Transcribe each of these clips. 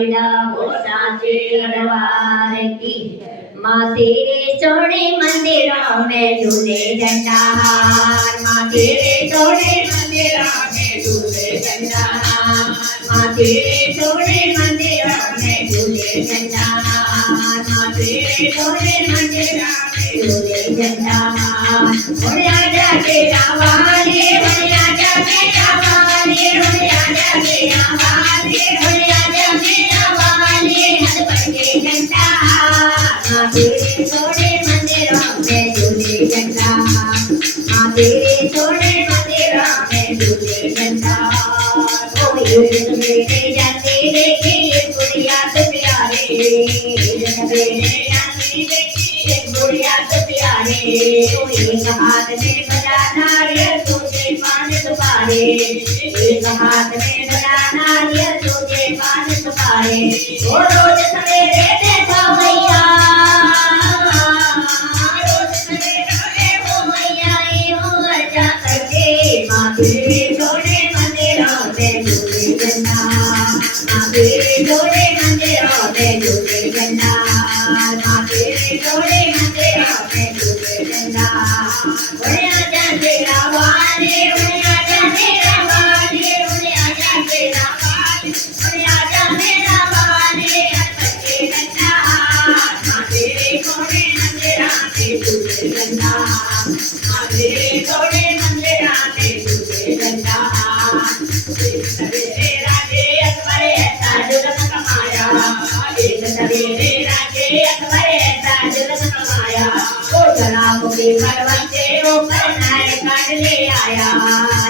वालिदा वो सांचे गढ़वाल की। माँ तेरे सोने मंदिरों में झूले झंडाहार, माँ तेरे सोने मंदिरों में झूले झंडाहार, माँ तेरे सोने मंदिरों में झूले झंडाहार, माँ तेरे सोने मंदिरों में झूले झंडाहार। ओरे आजा तेरा वाले, ओरे आजा तेरा वाले, ओरे आजा तेरा वाले, ओरे आजा तेरा वाले, हर बजे घंटाहार। माँ तेरे सोने मंदिरों में झूले झंडाहार, माँ तेरे सोने मंदिरों में झूले झंडाहार। ओ युग बेटे जाते देखे ये बुढ़िया तो प्यारे, युग बेटे जाते देखे ये बुढ़िया तो प्यारे। ओ एक हाथ में बजा नारियल तुझे पान सुपारे, एक हाथ में बजा नारियल तुझे पान सुपारे। ओ रोज सवेरे देखो मैया, रोज सवेरे देखो मैया यो अर्जा करके। माँ तेरे सोने मंदिरों में झूले झंडाहार, माँ तेरे सोने मंदिरों में झूले झंडाहार, माँ तेरे सोने मंदिरों में झूले झंडाहार। ओरे आजा तेरा वाले, ओरे आजा तेरा वाले, ओरे आजा तेरा वाले, ओरे आजा तेरा वाले, हर बजे घंटाहार। माँ तेरे सोने मंदिरों में झूले झंडाहार, माँ तेरे सोने मंदिरों में झूले झंडाहार। एक सवेरे राजे अकबर ऐसा जुल्म कमाया, एक सवेरे राजे अकबर ऐसा जुल्म कमाया। ओ जलाओ के पर्वत से ऊपर नहर काट ले आया,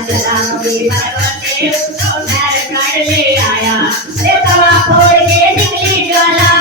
जलाओ के पर्वत से ऊपर नहर काट ले आया। अरे तवा फोड़ के निकली ज्वाला,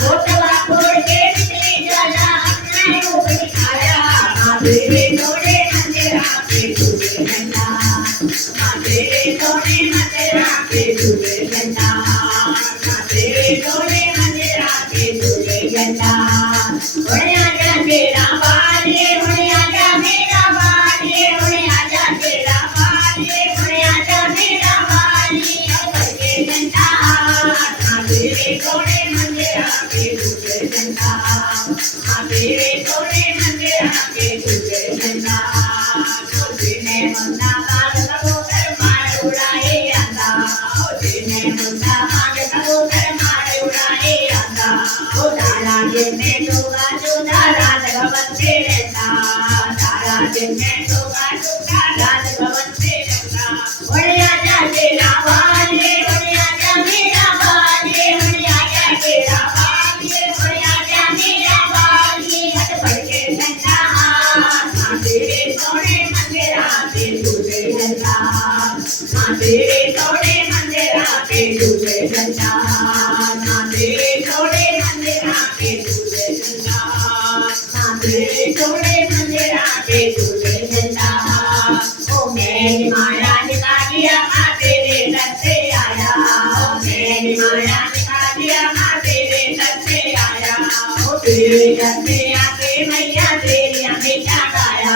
वो तवा फोड़ के निकली ज्वाला, अपने ऊपर दिखाया। माँ तेरे सोने मंदिरों में झूले झंडाहार, माँ तेरे सोने मंदिरों में झूले झंडाहार, माँ तेरे सोने मंदिरों में झूले झंडाहार। ओरे आजा तेरा वाले, ओरे आजा मेरा वाले, ओरे आजा तेरा वाले, ओरे आजा मेरा वाले, हर बजे घंटाहार। माँ तेरे सोने मंदिरों में झूले झंडाहार, माँ तेरे सोने मंदिरों में झूले झंडाहार। जिन्हें मुन्ना बाग कबूतर मार उड़ाए आता, जिन्हें मुन्ना बाग कबूतर मार उड़ाए आता। ओ तारा दिन में डूबा डूबा रात भवन से रहता, तारा दिन में डूबा डूबा रात भवन से रहता। ओरे आजा तेरा वाले, ओरे आजा मेरा वाले, ओरे आजा तेरा वाले, ओरे आजा मेरा वाले, हट पड़ के घंटाहार। माँ तेरे सोने मंदिरों में झूले झंडाहार, माँ तेरे सोने मंदिरों में झूले झंडाहार, माँ तेरे सोने मंदिरों में झूले झंडाहार, माँ तेरे सोने मंदिरों में झूले झंडाहार। ओ मैंने माया निका दिया माँ तेरे दर से आया, ओ मैंने माया निका दिया माँ तेरे दर से आया। ओ तेरे दर से आके मैया तेरी हमेशा गाया,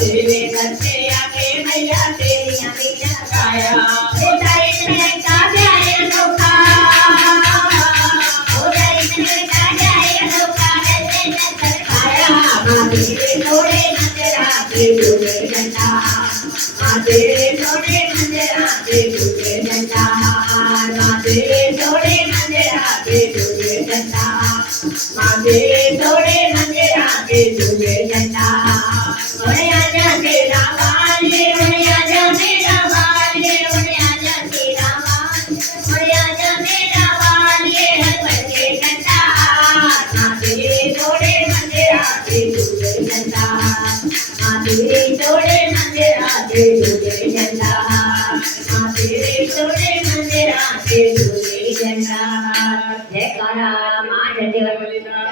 तेरे दर से आके मैया तेरी हमेशा गाया। ओ दर्शन का जाए अनोखा, ओ दर्शन का जाए अनोखा, दर्शन कर पाया। माँ तेरे सोने मंदिरों में झूले झंडाहार, माँ तेरे सोने मंदिरों में झूले झंडाहार, माँ तेरे सोने मंदिरों में झूले झंडाहार, माँ तेरे सोने मंदिरों में झूले झंडाहार। ओरे आजा तेरा वाले, ओरे आजा मेरा वाले, ओरे आजा तेरा वाले, ओरे आजा मेरा वाले, हर बजे घंटाहार। माँ तेरे सोने मंदिरों में झूले झंडाहार, माँ तेरे सोने मंदिरों में झूले झंडाहार, माँ तेरे सोने मंदिरों में झूले झंडाहार। जयकारा माँ जगदम्बा।